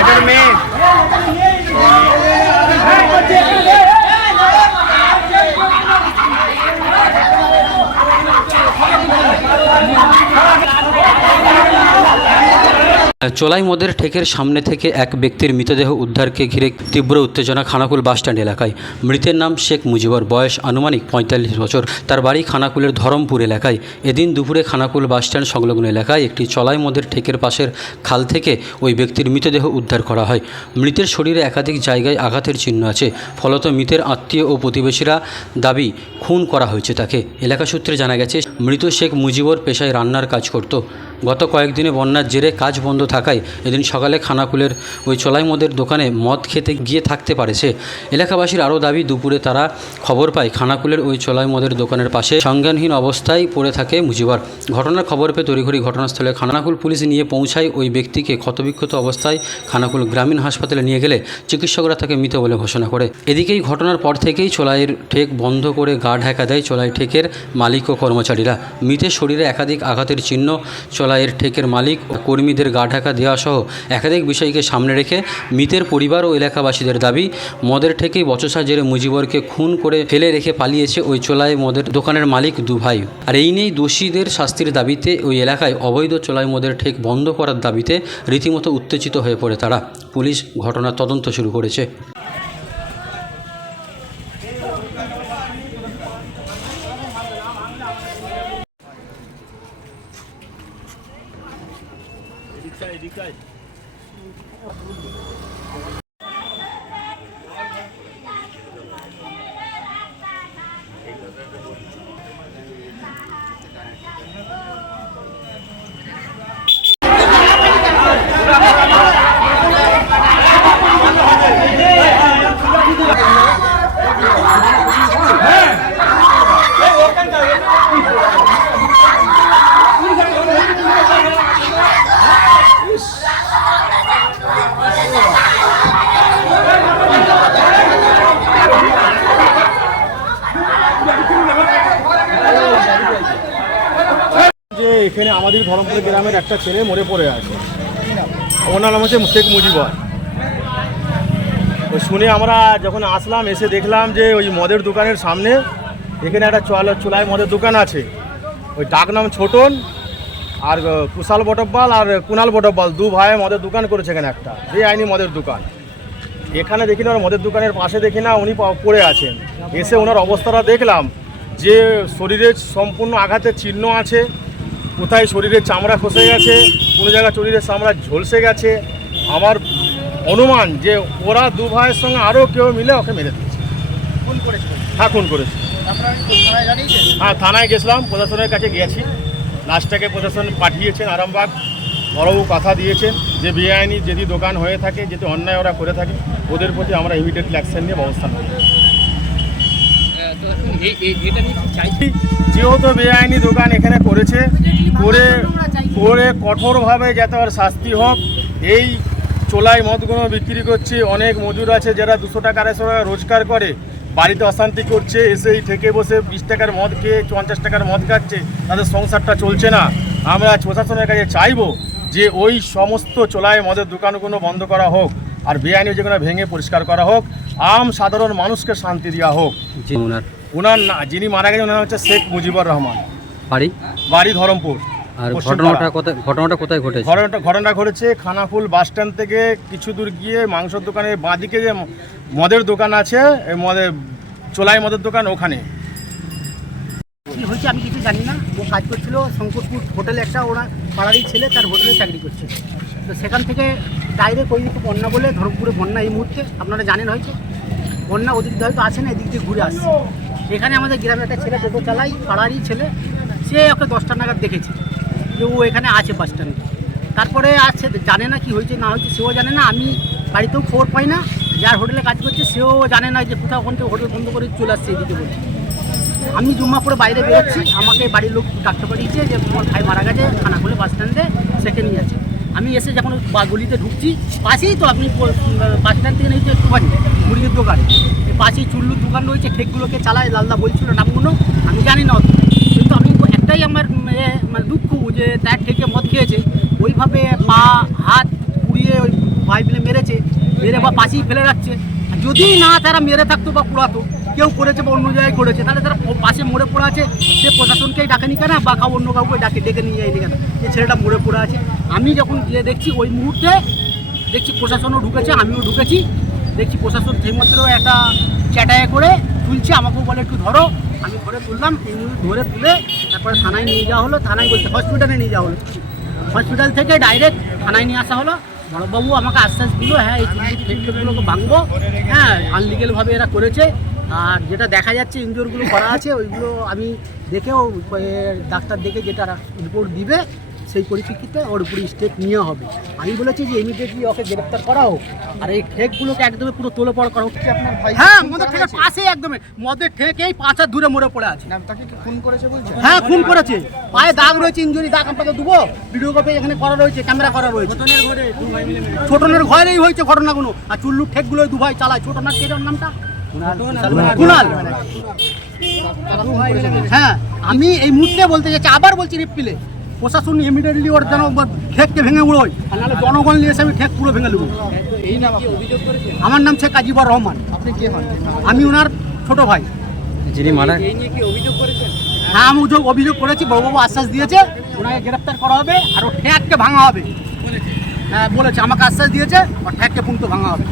এটার মেয়ে চোলাই মদের ঠেকের সামনে থেকে এক ব্যক্তির মৃতদেহ উদ্ধারকে ঘিরে তীব্র উত্তেজনা খানাকুল বাসস্ট্যান্ড এলাকায়। মৃতের নাম শেখ মুজিবর। বয়স আনুমানিক পঁয়তাল্লিশ বছর। তার বাড়ি খানাকুলের ধরমপুর এলাকায়। এদিন দুপুরে খানাকুল বাসস্ট্যান্ড সংলগ্ন এলাকায় একটি চলাই মদের ঠেকের পাশের খাল থেকে ওই ব্যক্তির মৃতদেহ উদ্ধার করা হয়। মৃতের শরীরে একাধিক জায়গায় আঘাতের চিহ্ন আছে। ফলত মৃতের আত্মীয় ও প্রতিবেশীরা দাবি খুন করা হয়েছে তাকে। এলাকা সূত্রে জানা গেছে, মৃত শেখ মুজিবর পেশায় রান্নার কাজ করত। গত কয়েকদিনে বন্যার জেরে কাজ বন্ধ থাকায় এদিন সকালে খানাকুলের ওই চলাই মদের দোকানে মদ খেতে গিয়ে থাকতে পারেছে এলাকাবাসীর আরও দাবি, দুপুরে তারা খবর পায়, খানাকুলের ওই চলাই মদের দোকানের পাশে সংজ্ঞানহীন অবস্থায় পড়ে থাকে মুজিবর। ঘটনার খবর পেয়ে তড়িঘড়ি ঘটনাস্থলে খানাকুল পুলিশ নিয়ে পৌঁছায় ওই ব্যক্তিকে ক্ষতবিক্ষত অবস্থায় খানাকুল গ্রামীণ হাসপাতালে নিয়ে গেলে চিকিৎসকরা তাকে মৃত বলে ঘোষণা করে। এদিকেই ঘটনার পর থেকেই চোলাইয়ের ঠেক বন্ধ করে গা ঢাকা দেয় চোলাই ঠেকের মালিক ও কর্মচারীরা। মৃতের শরীরে একাধিক আঘাতের চিহ্ন চোলাইয়ের ঠেকের মালিক ও কর্মীদের গা ঢাকা দেওয়া সহ একাধিক বিষয়কে সামনে রেখে মৃতের পরিবার ও এলাকাবাসীদের দাবি, মদের ঠেকেই বচসা জেরে মুজিবরকে খুন করে ফেলে রেখে পালিয়েছে ওই চোলাই মদের দোকানের মালিক দুভাই আর এই নিয়েই দোষীদের শাস্তির দাবিতে ওই এলাকায় অবৈধ চোলাই মদের ঠেক বন্ধ করার দাবিতে রীতিমতো উত্তেজিত হয়ে পড়ে তারা। পুলিশ ঘটনার তদন্ত শুরু করেছে। যে এখানে আমাদের ধরমপুর গ্রামের একটা ছেলে মরে পড়ে আছে। ওনার নাম হচ্ছে শেখ মুজিবর। তো শুনে আমরা যখন আসলাম, এসে দেখলাম যে ওই মদের দোকানের সামনে এখানে একটা চল চুলাই মদের দোকান আছে। ওই ডাক নাম ছোটন, আর কুশাল বটব্বাল আর কুনাল বটব্বাল, দু ভাই মদের দোকান করেছে এখানে একটা। যে আইনি মদের দোকান। এখানে দেখি না মদের দোকানের পাশে দেখি না, উনি পড়ে আছেন। এসে ওনার অবস্থাটা দেখলাম যে শরীরে সম্পূর্ণ আঘাতের চিহ্ন আছে। কোথায় শরীরের চামড়া খসে গেছে কোনো জায়গায় শরীরের চামড়া ঝলসে গেছে আমার অনুমান যে ওরা দু ভাইয়ের সঙ্গে আরও কেউ মিলে ওকে মেরে দিয়েছে। হ্যাঁ খুন করেছে। হ্যাঁ থানায় গেছিলাম প্রশাসনের কাছে গিয়েছি। লাস্টটাকে প্রশাসন পাঠিয়েছেন আরামবাগ। বড়বাবু কথা দিয়েছেন যে বেআইনি যদি দোকান হয়ে থাকে যদি অন্যায় ওরা করে থাকে ওদের প্রতি আমরা ইমিডিয়েটলি অ্যাকশন নিয়ে ব্যবস্থা নেব। যেহেতু বেআইনি দোকান এখানে করেছে করে করে কঠোরভাবে যাতে ওর শাস্তি হোক এই চোলাই মদগুলো বিক্রি করছে অনেক মজুর আছে যারা দুশো টাকা আড়াইশো টাকা রোজগার করে বাড়িতে অশান্তি করছে এসে এই থেকে বসে বিশ টাকার মদ খেয়ে পঞ্চাশ টাকার মদ খাচ্ছে তাদের সংসারটা চলছে না। আমরা প্রশাসনের কাছে চাইব যে ওই সমস্ত চোলাই মদের দোকানগুলো বন্ধ করা হোক আর বেআইনি যেগুলো ভেঙে পরিষ্কার করা হোক আম সাধারণ মানুষকে শান্তি দেওয়া হোক। ওনার না যিনি মারা গেছেন ওনার হচ্ছে শেখ মুজিবুর রহমান। বাড়ি? বাড়ি ধরমপুর আর। ঘটনাটা কোথায় ঘটনাটা কোথায় ঘটেছে? ঘটনাটা ঘটনাটা ঘটেছে খানাকুল বাস স্ট্যান্ড থেকে কিছু দূর গিয়ে মাংসের দোকানের বাঁদিকে যে মদের দোকান আছে এই মদের চোলাই মদের দোকান ওখানে। কি হয়েছে আমি কিছু জানি না। ও কাজ করছিল শঙ্করপুর হোটেলে একটা ওরা পাড়ারই ছেলে তার হোটেলে চাকরি করছে তো সেখান থেকে ডাইরেক্ট ওই দিকে বন্যা বলে ধরমপুরে বন্যা এই মুহূর্তে আপনারা জানেন হয়তো। বন্যা ওদিক দিয়ে হয়তো আসে না এদিক দিয়ে ঘুরে আসছে এখানে আমাদের গ্রামের একটা ছেলে টোটো চালাই পাড়ারই ছেলে, সে ওকে দশটা নাগাদ দেখেছে যে ও এখানে আছে বাস স্ট্যান্ডে তারপরে আছে, জানে না কি হয়েছে, না হয়েছে, সেও জানে না, আমি বাড়িতেও খবর পাই না, যার হোটেলে কাজ করছে, সেও জানে না যে কোথাও ওখান হোটেল বন্ধ করে চলে আসছে এদিকে বলে। আমি জুম্মা করে বাইরে বেরোচ্ছি, আমাকে বাড়ির লোক ডাক্তার পাঠিয়েছে যে, তোমার ভাই মারা গেছে খানাকুলে বাস স্ট্যান্ডে সেকে নিয়ে আছে আমি এসে যখন বা গলিতে ঢুকছি, পাশেই তো আপনি বাস স্ট্যান্ড থেকে নিয়েছে একটুখানি মুড়ির দোকান পাশেই চুল্লুর দোকান রয়েছে, ঠেকগুলোকে চালায়, লালদা বলছিল নামগুলো, আমি জানি না অত। কিন্তু আমি একটাই আমার মানে দুঃখ যে তার ঠেকে মদ খেয়েছে, ওইভাবে পা হাত পুড়িয়ে ওই ভাই মিলে মেরে মেরে বা পাশেই ফেলে রাখছে যদি না তারা মেরে থাকতো বা পোড়াতো কেউ করেছে বা অন্য জায়গায় করেছে, তাহলে তারা পাশে মরে পড়ে আছে। সে প্রশাসনকেই ডাকেনি কেন? বা কাউ অন্য কাউকে ডাকে, ডেকে নিয়ে যায়নি কেন যে ছেলেটা মরে পড়ে আছে। আমি যখন গিয়ে দেখছি ওই মুহূর্তে, দেখছি প্রশাসনও ঢুকেছে, আমিও ঢুকেছি। দেখছি প্রশাসন সেইমাত্র একটা চ্যাটায় করে তুলছে, আমাকেও বলে, একটু ধরো। আমি ধরে তুললাম এই ধরে তুলে তারপরে থানায় নিয়ে যাওয়া হলো। থানায় বলতে হসপিটালে নিয়ে যাওয়া হলো। হসপিটাল থেকে ডাইরেক্ট থানায় নিয়ে আসা হলো। বড়বাবু আমাকে আশ্বাস দিল হ্যাঁ এই ভাঙবো। হ্যাঁ আনলিগেলভাবে এরা করেছে। আর যেটা দেখা যাচ্ছে ইনজোরগুলো করা আছে ওইগুলো আমি দেখেও ডাক্তার দেখে যেটা রিপোর্ট দিবে সেই পরিপ্রেক্ষিতে ওর উপরে স্টেপ নেওয়া হবে। আমি বলেছি যে ইমিডিয়েটলি ওকে গ্রেপ্তার করা হোক আর এই ঠেকগুলোকে একদমই পুরো তোলে পড় করা হচ্ছে আপনার ভাই হ্যাঁ মদের ঠেকের পাশে একদমই মদের ঠেকেই পাঁচ হাত দূরে মরে পড়ে আছে। তাকে কি খুন করেছে বলছে? হ্যাঁ খুন করেছে। পায়ে দাগ রয়েছে ইঞ্জুরি দাগ আপনাকে দেবো। ভিডিও কপি এখানে করা রয়েছে ক্যামেরা করা রয়েছে। ছোটনের ঘরেই হয়েছে ঘটনাগুলো। আর চুল্লুর ঠেকগুলোই দু ভাই চালায়। ছোটনার কেটার নামটা? কুনাল হ্যাঁ আমি এই মুহূর্তে বলতে চাইছি আবার বলছি রিপিলে প্রশাসন ইমিডিয়েটলি ওর যেন ঠেককে ভেঙে উড়োয় আর নাহলে জনগণ নিয়ে এসে আমি ঠেক পুরো ভেঙে দেবো এই নাম অভিযোগ করেছে আমার নাম শেখ আজিবর রহমান। আপনি কে হন? আমি ওনার ছোট ভাই। যিনি মারা নিয়ে কি অভিযোগ করেছেন? হ্যাঁ আমি অভিযোগ অভিযোগ করেছি বড়বাবু আশ্বাস দিয়েছে ওনাকে গ্রেপ্তার করা হবে আর ওর ঠ্যাককে ভাঙা হবে। হ্যাঁ বলেছে আমাকে আশ্বাস দিয়েছে ওর ঠ্যাককে পুনতে ভাঙা হবে।